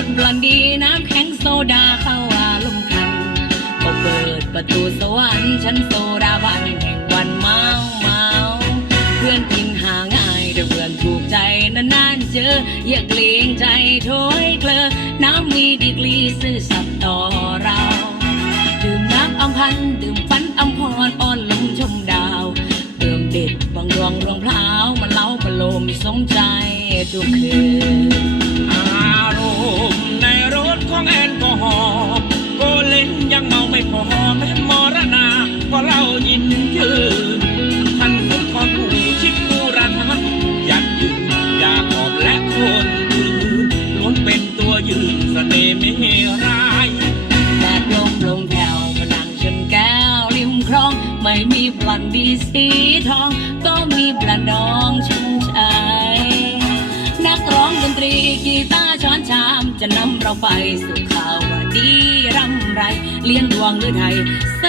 สบลันดีน้ำแข็งโซดาเข้าอารมณ์คันก็เปิดประตูสวรรค์ฉันโซดาบ้านแห่งวันเมาเมาเพื่อนกินหาง่ายแต่เพื่อนถูกใจนานๆเจออย่าเกยงใจถอยเกลอน้ำมีดีกรีซื่อสัตย์ต่อเราดื่มน้ำอมพันดื่มฟันอมพรอ่อนลมชมดาวเติมเด็ดบางรองรองพลาวมาเล้าประโลมสมใจทุกคืน ร้ายแดดลมลงแถวพลังชนแก้วริมคลอง ไม่มีปลันดีสีทอง ก็มีปลันดองชุนชัยนักร้องดนตรีกีตาร์ช้อนชาม จะนำเราไปสู่ข่าวว่าดีร่ำไร เลี้ยงดวงหรือไทยส